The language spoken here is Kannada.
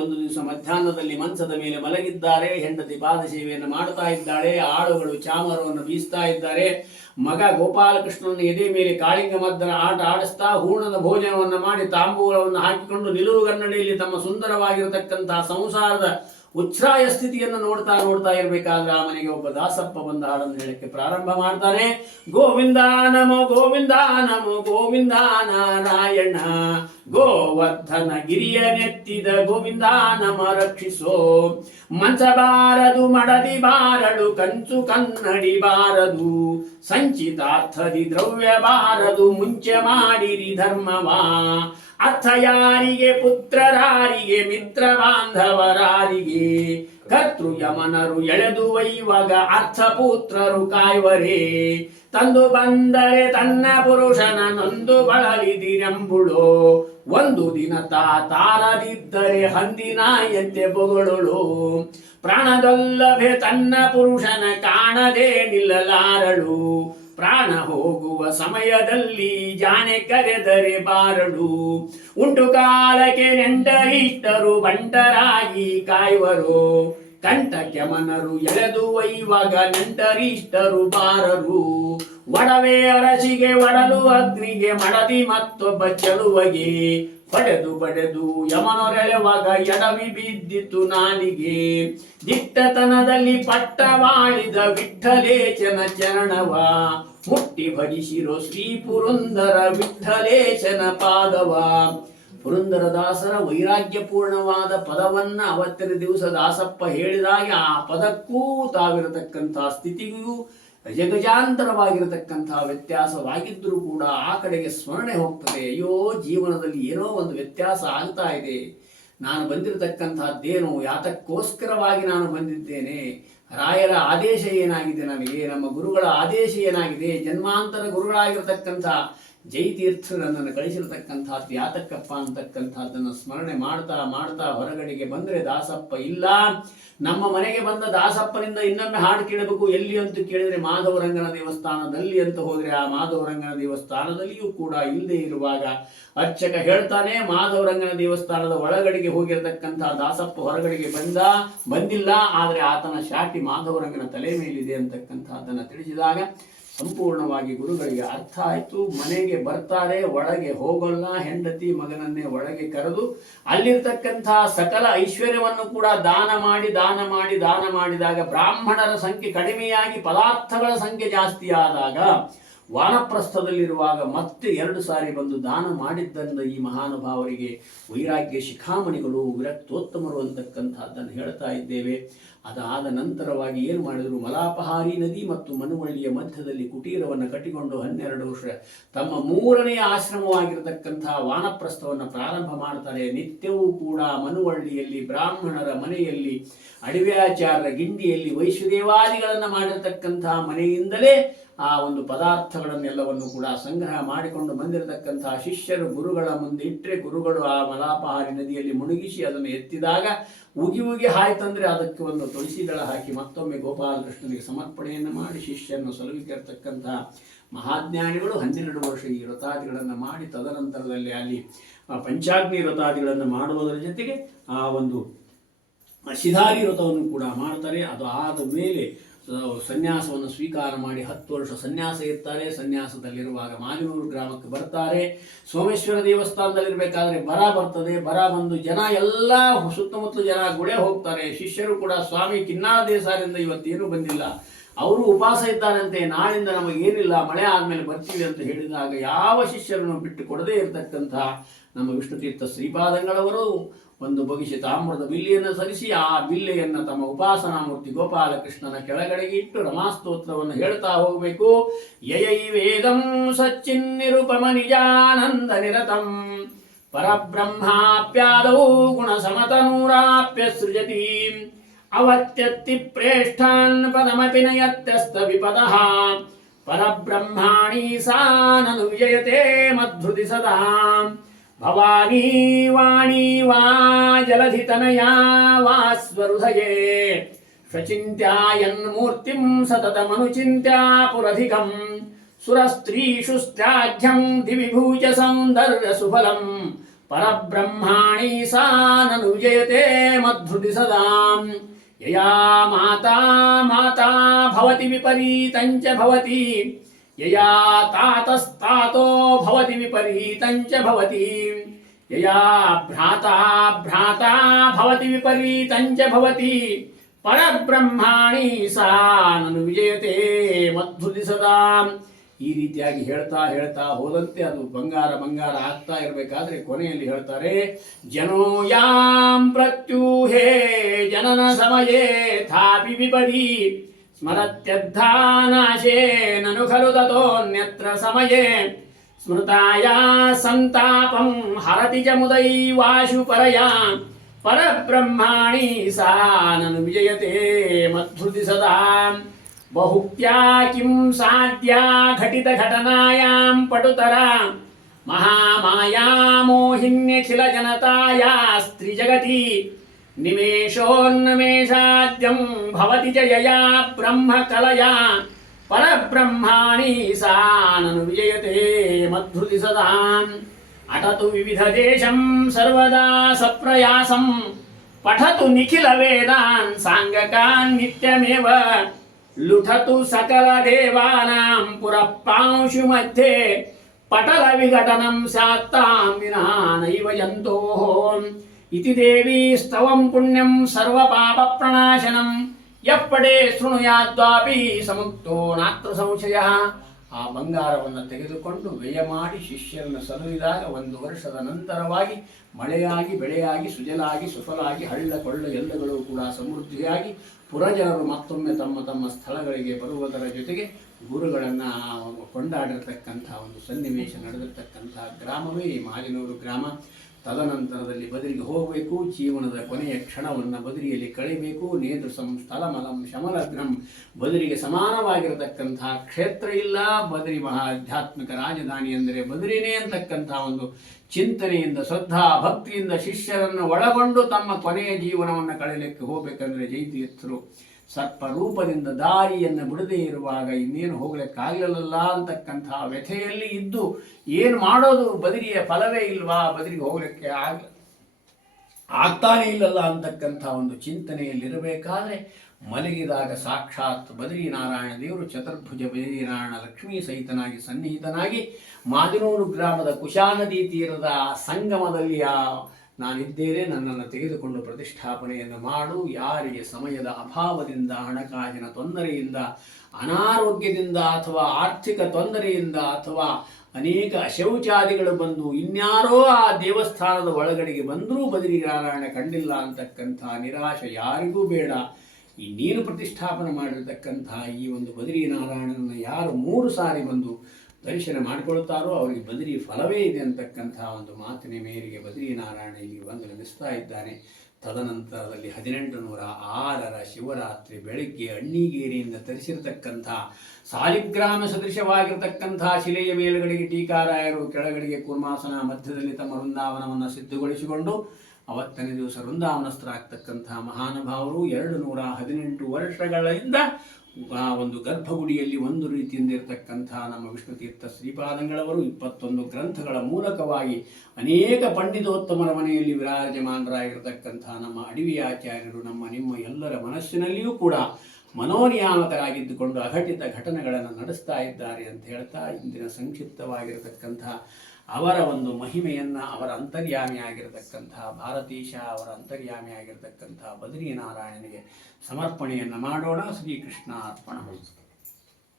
ಒಂದು ದಿವಸ ಮಧ್ಯಾಹ್ನದಲ್ಲಿ ಮಂಚದ ಮೇಲೆ ಮಲಗಿದ್ದಾರೆ. ಹೆಂಡತಿ ಪಾದ ಸೇವೆಯನ್ನು ಮಾಡ್ತಾ ಇದ್ದಾಳೆ. ಆಳುಗಳು ಚಾಮರವನ್ನು ಬೀಸ್ತಾ ಇದ್ದಾರೆ. ಮಗ ಗೋಪಾಲಕೃಷ್ಣನ ಎದೆ ಮೇಲೆ ಕಾಳಿಂಗ ಮದ್ದನ ಆಟ ಆಡಿಸ್ತಾ ಹೂಣದ ಭೋಜನವನ್ನು ಮಾಡಿ ತಾಂಬೂಲವನ್ನು ಹಾಕಿಕೊಂಡು ನಿಲುವುಗನ್ನಡಿಯಲ್ಲಿ ತಮ್ಮ ಸುಂದರವಾಗಿರತಕ್ಕಂತಹ ಸಂಸಾರದ ಉಚ್ಛ್ರಾಯ ಸ್ಥಿತಿಯನ್ನು ನೋಡ್ತಾ ಇರಬೇಕಾದ್ರೆ ಆ ಮನೆಗೆ ಒಬ್ಬ ದಾಸಪ್ಪ ಬಂದ ಹಾಡನ್ನು ಹೇಳಕ್ಕೆ ಪ್ರಾರಂಭ ಮಾಡ್ತಾನೆ. ಗೋವಿಂದ ನಮೋ ಗೋವಿಂದ ನಮೋ ಗೋವಿಂದ ನಾರಾಯಣ, ಗೋವರ್ಧನ ಗಿರಿಯ ನೆತ್ತಿದ ಗೋವಿಂದ ನಮ ರಕ್ಷಿಸೋ. ಮಂಚಬಾರದು ಮಡದಿ ಬಾರಡು, ಕಂಚು ಕನ್ನಡಿ ಬಾರದು, ಸಂಚಿತಾರ್ಥದಿ ದ್ರವ್ಯ ಬಾರದು, ಮುಂಚೆ ಮಾಡಿರಿ ಧರ್ಮವಾ. ಅರ್ಥ ಯಾರಿಗೆ ಪುತ್ರರಾರಿಗೆ, ಮಿತ್ರ ಬಾಂಧವರಾರಿಗೆ, ಕರ್ತೃ ಯಮನರು ಎಳೆದು ಒಯ್ಯುವಾಗ ಅರ್ಥ ಪುತ್ರರು ಕಾಯ್ವರೇ. ತಂದು ಬಂದರೆ ತನ್ನ ಪುರುಷನ ನೊಂದು ಬಳಲಿದಿರೆಂಬುಳು, ಒಂದು ದಿನ ತಾರದಿದ್ದರೆ ಹಂದಿನಾಯಂತೆ ಬೊಗಳಳು. ಪ್ರಾಣದೊಲ್ಲಭೆ ತನ್ನ ಪುರುಷನ ಕಾಣದೆ ನಿಲ್ಲಲಾರಳು, ಪ್ರಾಣ ಹೋಗುವ ಸಮಯದಲ್ಲಿ ಜಾಣೆ ಕರೆದರೆ ಬಾರಳು. ಉಂಟು ಕಾಲಕ್ಕೆ ನೆಂಟರಿಷ್ಟರು ಬಂಟರಾಗಿ ಕಾಯುವರು, ಕಂಠಕ್ಕೆ ಮನರು ಎಳೆದು ಒಯ್ಯುವಾಗ ನೆಂಟರಿಷ್ಟರು ಬಾರರು. ಒಡವೆ ಅರಸಿಗೆ ಒಡಲು ಅಗ್ನಿಗೆ ಮಡದಿ ಮತ್ತೊಬ್ಬ ಚೆಲುವಗೆ, ಬಡೆದು ಯಮನೊರೆಳುವಾಗ ಎಡವಿ ಬಿದ್ದಿತು ನಾಲಿಗೆ. ದಿಟ್ಟತನದಲ್ಲಿ ಪಟ್ಟವಾಳಿದ ವಿಠ್ಠಲೇಶನ ಚರಣವ, ಮುಟ್ಟಿ ಭಜಿಸಿರೋ ಶ್ರೀ ಪುರಂದರ ವಿಠ್ಠಲೇಶನ ಪಾದವ. ಪುರಂದರದಾಸರ ವೈರಾಗ್ಯಪೂರ್ಣವಾದ ಪದವನ್ನ ಅವತ್ತಿನ ದಿವಸ ದಾಸಪ್ಪ ಹೇಳಿದಾಗ ಆ ಪದಕ್ಕೂ ತಾವಿರತಕ್ಕಂತಹ ಸ್ಥಿತಿಗೂ ಜಗಜಾಂತರವಾಗಿರತಕ್ಕಂತಹ ವ್ಯತ್ಯಾಸವಾಗಿದ್ದರೂ ಕೂಡ ಆ ಕಡೆಗೆ ಸ್ಮರಣೆ ಹೋಗ್ತದೆ. ಅಯ್ಯೋ, ಜೀವನದಲ್ಲಿ ಏನೋ ಒಂದು ವ್ಯತ್ಯಾಸ ಆಗ್ತಾ ಇದೆ, ನಾನು ಬಂದಿರತಕ್ಕಂತಹದ್ದೇನೋ, ಯಾತಕ್ಕೋಸ್ಕರವಾಗಿ ನಾನು ಬಂದಿದ್ದೇನೆ, ರಾಯರ ಆದೇಶ ಏನಾಗಿದೆ ನನಗೆ, ನಮ್ಮ ಗುರುಗಳ ಆದೇಶ ಏನಾಗಿದೆ, ಜನ್ಮಾಂತರ ಗುರುಗಳಾಗಿರತಕ್ಕಂಥ ಜೈತೀರ್ಥರು ನನ್ನನ್ನು ಕಳಿಸಿರತಕ್ಕಂಥದ್ದು ಯಾತಕ್ಕಪ್ಪ ಅಂತಕ್ಕಂಥದ್ದನ್ನು ಸ್ಮರಣೆ ಮಾಡ್ತಾ ಹೊರಗಡೆಗೆ ಬಂದರೆ ದಾಸಪ್ಪ ಇಲ್ಲ. ನಮ್ಮ ಮನೆಗೆ ಬಂದ ದಾಸಪ್ಪನಿಂದ ಇನ್ನೊಮ್ಮೆ ಹಾಡು ಕೇಳಬೇಕು. ಎಲ್ಲಿ ಅಂತ ಕೇಳಿದರೆ ಮಾಧವರಂಗನ ದೇವಸ್ಥಾನದಲ್ಲಿ ಅಂತ ಹೋದರೆ ಆ ಮಾಧವರಂಗನ ದೇವಸ್ಥಾನದಲ್ಲಿಯೂ ಕೂಡ ಇಲ್ಲದೆ ಇರುವಾಗ ಅರ್ಚಕ ಹೇಳ್ತಾನೆ, ಮಾಧವರಂಗನ ದೇವಸ್ಥಾನದ ಒಳಗಡೆಗೆ ಹೋಗಿರತಕ್ಕಂತಹ ದಾಸಪ್ಪ ಹೊರಗಡೆಗೆ ಬಂದಿಲ್ಲ, ಆದರೆ ಆತನ ಶಾಟಿ ಮಾಧವರಂಗನ ತಲೆ ಮೇಲಿದೆ ಅಂತಕ್ಕಂಥದ್ದನ್ನು ತಿಳಿಸಿದಾಗ ಸಂಪೂರ್ಣವಾಗಿ ಗುರುಗಳಿಗೆ ಅರ್ಥ ಆಯಿತು. ಮನೆಗೆ ಬರ್ತಾರೆ, ಒಳಗೆ ಹೋಗಲ್ಲ. ಹೆಂಡತಿ ಮಗನನ್ನೇ ಒಳಗೆ ಕರೆದು ಅಲ್ಲಿರ್ತಕ್ಕಂತಹ ಸಕಲ ಐಶ್ವರ್ಯವನ್ನು ಕೂಡ ದಾನ ಮಾಡಿದಾಗ ಬ್ರಾಹ್ಮಣರ ಸಂಖ್ಯೆ ಕಡಿಮೆಯಾಗಿ ಪದಾರ್ಥಗಳ ಸಂಖ್ಯೆ ಜಾಸ್ತಿ ಆದಾಗ ವಾನಪ್ರಸ್ಥದಲ್ಲಿರುವಾಗ ಮತ್ತೆ 2 ಸಾರಿ ಬಂದು ದಾನ ಮಾಡಿದ್ದರಿಂದ ಈ ಮಹಾನುಭಾವರಿಗೆ ವೈರಾಗ್ಯ ಶಿಖಾಮಣಿಗಳು, ವಿರಕ್ತೋತ್ತಮರು ಅಂತಕ್ಕಂಥದ್ದನ್ನು ಹೇಳ್ತಾ ಇದ್ದೇವೆ. ಅದಾದ ನಂತರವಾಗಿ ಏನು ಮಾಡಿದರು, ಮಲಾಪಹಾರಿ ನದಿ ಮತ್ತು ಮನುವಳ್ಳಿಯ ಮಧ್ಯದಲ್ಲಿ ಕುಟೀರವನ್ನು ಕಟ್ಟಿಕೊಂಡು 12 ವರ್ಷ ತಮ್ಮ 3ನೇ ಆಶ್ರಮವಾಗಿರತಕ್ಕಂತಹ ವಾನಪ್ರಸ್ಥವನ್ನು ಪ್ರಾರಂಭ ಮಾಡ್ತಾರೆ. ನಿತ್ಯವೂ ಕೂಡ ಮನುವಳ್ಳಿಯಲ್ಲಿ ಬ್ರಾಹ್ಮಣರ ಮನೆಯಲ್ಲಿ, ಅಡವ್ಯಾಚಾರ್ಯರ ಗಿಂಡಿಯಲ್ಲಿ ವೈಶ್ವದೇವಾದಿಗಳನ್ನು ಮಾಡಿರತಕ್ಕಂತಹ ಮನೆಯಿಂದಲೇ ಆ ಒಂದು ಪದಾರ್ಥಗಳನ್ನೆಲ್ಲವನ್ನು ಕೂಡ ಸಂಗ್ರಹ ಮಾಡಿಕೊಂಡು ಬಂದಿರತಕ್ಕಂತಹ ಶಿಷ್ಯರು ಗುರುಗಳ ಮುಂದೆ ಇಟ್ಟರೆ, ಗುರುಗಳು ಆ ಮಲಾಪಹಾರಿ ನದಿಯಲ್ಲಿ ಮುಳುಗಿಸಿ ಅದನ್ನು ಎತ್ತಿದಾಗ ಉಗಿ ಹಾಯ್ತಂದ್ರೆ ಅದಕ್ಕೆ ಒಂದು ತುಳಸಿ ದಳ ಹಾಕಿ ಮತ್ತೊಮ್ಮೆ ಗೋಪಾಲಕೃಷ್ಣನಿಗೆ ಸಮರ್ಪಣೆಯನ್ನು ಮಾಡಿ ಶಿಷ್ಯರನ್ನು ಸಲುಹಿಸಿರ್ತಕ್ಕಂತಹ ಮಹಾಜ್ಞಾನಿಗಳು 12 ವರ್ಷ ಈ ವ್ರತಾದಿಗಳನ್ನು ಮಾಡಿ ತದನಂತರದಲ್ಲಿ ಅಲ್ಲಿ ಪಂಚಾಗ್ನಿ ವ್ರತಾದಿಗಳನ್ನು ಮಾಡುವುದರ ಜೊತೆಗೆ ಆ ಒಂದು ಶಿಧಾರಿ ವ್ರತವನ್ನು ಕೂಡ ಮಾಡ್ತಾರೆ. ಅದು ಆದ ಮೇಲೆ ಸನ್ಯಾಸವನ್ನು ಸ್ವೀಕಾರ ಮಾಡಿ 10 ವರ್ಷ ಸನ್ಯಾಸ ಇರ್ತಾರೆ. ಸನ್ಯಾಸದಲ್ಲಿರುವಾಗ ಮಾಲಿನೂರು ಗ್ರಾಮಕ್ಕೆ ಬರ್ತಾರೆ. ಸೋಮೇಶ್ವರ ದೇವಸ್ಥಾನದಲ್ಲಿರಬೇಕಾದ್ರೆ ಬರ ಬರ್ತದೆ. ಬರ ಬಂದು ಜನ ಎಲ್ಲ ಸುತ್ತಮುತ್ತಲು ಜನ ಗುಳೆ ಹೋಗ್ತಾರೆ. ಶಿಷ್ಯರು ಕೂಡ ಸ್ವಾಮಿ ಕಿನ್ನಾಳ ದೇಸಾರಿಂದ ಇವತ್ತೇನು ಬಂದಿಲ್ಲ, ಅವರು ಉಪವಾಸ ಇದ್ದಾರಂತೆ, ನಾಳಿಂದ ನಮಗೇನಿಲ್ಲ, ಮಳೆ ಆದಮೇಲೆ ಬರ್ತೀವಿ ಅಂತ ಹೇಳಿದಾಗ ಯಾವ ಶಿಷ್ಯರನ್ನು ಬಿಟ್ಟು ಕೊಡದೇ ಇರತಕ್ಕಂತಹ ನಮ್ಮ ವಿಷ್ಣುತೀರ್ಥ ಶ್ರೀಪಾದಂಗಳವರು ಒಂದು ಬಗಿಸಿ ತಾಮ್ರದ ಬಿಲ್ಲೆಯನ್ನು ಸರಿಸಿ ಆ ಬಿಲ್ಲೆಯನ್ನು ತಮ್ಮ ಉಪಾಸನಾ ಮೂರ್ತಿ ಗೋಪಾಲಕೃಷ್ಣನ ಕೆಳಗಡೆಗೆ ಇಟ್ಟು ರಮಾಸ್ತೋತ್ರವನ್ನು ಹೇಳ್ತಾ ಹೋಗಬೇಕು. ಯಯೈ ವೇದಂ ಸಚ್ಚಿನ್ನಿರುಪಮ ನಿಜಾನಂದ ನಿರತಂ ಪರಬ್ರಹ್ಮಾಪ್ಯಾದೌ ಗುಣ ಸಮತನೂರಾಪ್ಯ ಸೃಜತಿ ಅವತ್ಯತ್ತಿ ಪ್ರೇಷ್ಠಾನ್ ಪದಮಪಿ ನಯತ್ಯಸ್ತ ವಿಪದಃ ಪರಬ್ರಹ್ಮಾಣಿ ಸಾನನು ವಿಜಯತೆ ಮದ್ಭೃತಿ ಸದಾ ಭವಾನಿ ವಾಣಿ ವಾ ಜಲಧಿತನಯಾ ವಾ ಸ್ವರುಧಯೇ ಸ್ವಚಿಂತ್ಯಾಯನ್ ಮೂರ್ತಿಂ ಸತತಮನುಚಿಂತ್ಯಾ ಪುರಧಿಕಂ ಸುರಸ್ತ್ರೀಷು ಸ್ತ್ಯಾಘ್ಯಂ ದಿವಿಭೂಜ ಸೌಂದರ್ಯ ಸುಫಲಂ ಪರಬ್ರಹ್ಮಾಣಿ ಸಾ ನನು ವಿಜಯತೆ ಮದ್ಧೃತಿ ಸದಾಂ ಯಯಾ ಮಾತಾ ಮಾತಾ ಭವತಿ ವಿಪರೀತಂಚ ಭವತಿ ಯಯಾ ತಾತಸ್ತಾತೋ ಭವತಿ ವಿಪರೀತಂಚ ಭವತಿ ಯಯಾ ಭ್ರಾತಾ ಭ್ರಾತಾ ಭವತಿ ವಿಪರೀತಂಚ ಭವತಿ ಪರಬ್ರಹ್ಮಾಣಿ ಸಾ ನನು ವಿಜಯತೆ ಮದ್ಧೃತಿ ಸದಾ. ಈ ರೀತಿಯಾಗಿ ಹೇಳ್ತಾ ಹೇಳ್ತಾ ಹೋದಂತೆ ಅದು ಬಂಗಾರ ಬಂಗಾರ ಆಗ್ತಾ ಇರಬೇಕಾದ್ರೆ ಕೊನೆಯಲ್ಲಿ ಹೇಳ್ತಾರೆ, ಜನೋಯಾಂ ಪ್ರತ್ಯೂಹೇ ಜನನ ಸಮಯೇ ಥಾಪಿ ವಿಪದಿ ಸ್ಮರತ್ಯದ್ಧಾನಾಶೇ ನನು ಖಲು ತತೋನ್ಯತ್ರ ಸಮಯೇ ಸ್ಮೃತಾಯಾ ಸಂತಾಪಂ ಹರತಿ ಚ ಮುದೈವಾಶು ಪರಯಾ ಪರಬ್ರಹ್ಮಾಣಿ ಸಾ ನನು ವಿಜಯತೆ ಮದ್ಧೃತಿ ಸದಾ. ಬಹುಕ್ತ್ಯಾ ಕಿಂ ಸಾಧ್ಯ ಘಟಿತ ಘಟನಾಯಾಂ ಪಟುತರ ಮಹಾಮಾಯಾ ಮೋಹಿನ್ಯಖಿಲ ಜನತಾಯಾ ಸ್ತ್ರೀ ಜಗತಿ ನಿಮೇಷೋನ್ಮೇಷಾದ್ಯಂ ಭವತಿ ಚ ಯಯಾ ಬ್ರಹ್ಮ ಕಲಯಾ ಪರಬ್ರಹ್ಮಾಣಿ ಸಾ ನನು ವಿಜಯತೆ ಮದ್ಧೃತಿ ಸದಾ. ಅಟತು ವಿವಿಧ ದೇಶಂ ಸರ್ವದಾ ಸಪ್ರಯಾಸಂ ಪಠತು ನಿಖಿಲ ವೇದಾನ್ ಸಾಂಗಕಾನ್ ನಿತ್ಯಮೇವ ಲುಠತು ಸಕಲ ದೇವಾನಾಂ ಪುರಪಾಂಶು ಮಧ್ಯೆ ಪಟಲ ವಿಘಟನಂ ಸ್ಯಾತ್ತಾಂ ವಿನಃ ನೈವ ಯಂತೋಃ ಇತಿ ದೇವಿ ಸ್ತವಂ ಪುಣ್ಯಂ ಸರ್ವ ಪಾಪ ಪ್ರಣಾಶನಂ ಯಪ್ಪಡೆ ಶೃಣುಯಾದ್ವಾಪಿ ಸಮುಕ್ತೋ ನಾತ್ರ ಸಂಶಯ. ಆ ಬಂಗಾರವನ್ನು ತೆಗೆದುಕೊಂಡು ವ್ಯಯ ಮಾಡಿ ಶಿಷ್ಯರನ್ನು ಸಲುಹಿದಾಗ 1 ವರ್ಷದ ನಂತರವಾಗಿ ಮಳೆಯಾಗಿ ಬೆಳೆಯಾಗಿ ಸುಜಲಾಗಿ ಸುಫಲಾಗಿ ಹಳ್ಳ ಕೊಳ್ಳ ಎಲ್ಲಗಳು ಕೂಡ ಸಮೃದ್ಧಿಯಾಗಿ ಪುರಜನರು ಮತ್ತೊಮ್ಮೆ ತಮ್ಮ ತಮ್ಮ ಸ್ಥಳಗಳಿಗೆ ಬರುವುದರ ಜೊತೆಗೆ ಗುರುಗಳನ್ನು ಕೊಂಡಾಡಿರ್ತಕ್ಕಂಥ ಒಂದು ಸನ್ನಿವೇಶ ನಡೆದಿರ್ತಕ್ಕಂಥ ಗ್ರಾಮವೇ ಈ ಮಾಲಿನೂರು ಗ್ರಾಮ. ತದನಂತರದಲ್ಲಿ ಬದರಿಗೆ ಹೋಗಬೇಕು, ಜೀವನದ ಕೊನೆಯ ಕ್ಷಣವನ್ನು ಬದರಿಯಲ್ಲಿ ಕಳೆಯಬೇಕು. ನೇತೃಸಂ ಸ್ಥಳಮಲಂ ಶಮಲಗ್ರಂ, ಬದರಿಗೆ ಸಮಾನವಾಗಿರತಕ್ಕಂಥ ಕ್ಷೇತ್ರ ಇಲ್ಲ. ಬದರಿ ಆಧ್ಯಾತ್ಮಿಕ ರಾಜಧಾನಿ ಅಂದರೆ ಬದರಿನೇ ಅಂತಕ್ಕಂಥ ಒಂದು ಚಿಂತನೆಯಿಂದ ಶ್ರದ್ಧಾ ಭಕ್ತಿಯಿಂದ ಶಿಷ್ಯರನ್ನು ಒಳಗೊಂಡು ತಮ್ಮ ಕೊನೆಯ ಜೀವನವನ್ನು ಕಳೆಯಲಿಕ್ಕೆ ಹೋಗಬೇಕಂದ್ರೆ ಜೈತೀರ್ಥರು ಸರ್ಪ ರೂಪದಿಂದ ದಾರಿಯನ್ನು ಬಿಡದೇ ಇರುವಾಗ ಇನ್ನೇನು ಹೋಗ್ಲಿಕ್ಕಾಗಲಿಲ್ಲ ಅಂತಕ್ಕಂಥ ವ್ಯಥೆಯಲ್ಲಿ ಇದ್ದು ಏನು ಮಾಡೋದು, ಬದರಿಯ ಫಲವೇ ಇಲ್ವಾ, ಬದರಿಗೆ ಹೋಗ್ಲಿಕ್ಕೆ ಆಗ್ತಾನೇ ಇಲ್ಲಲ್ಲ ಅಂತಕ್ಕಂಥ ಒಂದು ಚಿಂತನೆಯಲ್ಲಿರಬೇಕಾದ್ರೆ ಮಲಗಿದಾಗ ಸಾಕ್ಷಾತ್ ಬದರಿನಾರಾಯಣ ದೇವರು ಚತುರ್ಭುಜ ಬದರಿನಾರಾಯಣ ಲಕ್ಷ್ಮೀ ಸಹಿತನಾಗಿ ಸನ್ನಿಹಿತನಾಗಿ ಮಾದಿನೂರು ಗ್ರಾಮದ ಕುಶಾನದಿ ತೀರದ ಸಂಗಮದಲ್ಲಿ ನಾನಿದ್ದೇನೆ, ನನ್ನನ್ನು ತೆಗೆದುಕೊಂಡು ಪ್ರತಿಷ್ಠಾಪನೆಯನ್ನು ಮಾಡು. ಯಾರಿಗೆ ಸಮಯದ ಅಭಾವದಿಂದ, ಹಣಕಾಸಿನ ತೊಂದರೆಯಿಂದ, ಅನಾರೋಗ್ಯದಿಂದ ಅಥವಾ ಆರ್ಥಿಕ ತೊಂದರೆಯಿಂದ ಅಥವಾ ಅನೇಕ ಶೌಚಾದಿಗಳು ಬಂದು ಇನ್ಯಾರೋ ಆ ದೇವಸ್ಥಾನದ ಒಳಗಡೆಗೆ ಬಂದರೂ ಬದರಿನಾರಾಯಣ ಕಂಡಿಲ್ಲ ಅಂತಕ್ಕಂಥ ನಿರಾಶೆ ಯಾರಿಗೂ ಬೇಡ. ಈ ನೀನು ಪ್ರತಿಷ್ಠಾಪನೆ ಮಾಡಿರತಕ್ಕಂಥ ಈ ಒಂದು ಬದರಿನಾರಾಯಣನನ್ನು ಯಾರು 3 ಸಾರಿ ಬಂದು ದರ್ಶನ ಮಾಡಿಕೊಳ್ತಾರೋ ಅವರಿಗೆ ಬದರಿ ಫಲವೇ ಇದೆ ಅಂತಕ್ಕಂಥ ಒಂದು ಮಾತಿನ ಮೇರೆಗೆ ಬದರಿನಾರಾಯಣ ಇಲ್ಲಿ ಬಂದು ನೆಲೆಸ್ತಾ ಇದ್ದಾನೆ. ತದನಂತರದಲ್ಲಿ 1806ರ ಶಿವರಾತ್ರಿ ಬೆಳಗ್ಗೆ ಅಣ್ಣಿಗೇರಿಯಿಂದ ತರಿಸಿರತಕ್ಕಂಥ ಸಾಲಿಗ್ರಾಮ ಸದೃಶವಾಗಿರತಕ್ಕಂಥ ಶಿಲೆಯ ಮೇಲುಗಡೆಗೆ ಟೀಕಾರಾಯರು, ಕೆಳಗಡೆಗೆ ಕೂರ್ಮಾಸನ, ಮಧ್ಯದಲ್ಲಿ ತಮ್ಮ ವೃಂದಾವನವನ್ನು ಸಿದ್ಧಗೊಳಿಸಿಕೊಂಡು ಅವತ್ತನೇ ದಿವಸ ವೃಂದಾವನಸ್ಥರಾಗ್ತಕ್ಕಂಥ ಮಹಾನುಭಾವರು 218 ವರ್ಷಗಳಿಂದ ಆ ಒಂದು ಗರ್ಭಗುಡಿಯಲ್ಲಿ ಒಂದು ರೀತಿಯಿಂದ ಇರತಕ್ಕಂಥ ನಮ್ಮ ವಿಷ್ಣುತೀರ್ಥ ಶ್ರೀಪಾದಂಗಳವರು 21 ಗ್ರಂಥಗಳ ಮೂಲಕವಾಗಿ ಅನೇಕ ಪಂಡಿತೋತ್ತಮರ ಮನೆಯಲ್ಲಿ ವಿರಾಜಮಾನರಾಗಿರತಕ್ಕಂಥ ನಮ್ಮ ಅಡವಿ ಆಚಾರ್ಯರು ನಮ್ಮ ನಿಮ್ಮ ಎಲ್ಲರ ಮನಸ್ಸಿನಲ್ಲಿಯೂ ಕೂಡ ಮನೋನಿಯಾಮಕರಾಗಿದ್ದುಕೊಂಡು ಅಘಟಿತ ಘಟನೆಗಳನ್ನು ನಡೆಸ್ತಾ ಇದ್ದಾರೆ ಅಂತ ಹೇಳ್ತಾ ಇಂದಿನ ಸಂಕ್ಷಿಪ್ತವಾಗಿರತಕ್ಕಂಥ ಅವರ ಒಂದು ಮಹಿಮೆಯನ್ನು, ಅವರ ಅಂತರ್ಯಾಮಿಯಾಗಿರತಕ್ಕಂಥ ಭಾರತೀಶ, ಅವರ ಅಂತರ್ಯಾಮಿಯಾಗಿರತಕ್ಕಂಥ ಬದರಿನಾರಾಯಣನಿಗೆ ಸಮರ್ಪಣೆಯನ್ನು ಮಾಡೋಣ. ಶ್ರೀಕೃಷ್ಣ ಅರ್ಪಣ.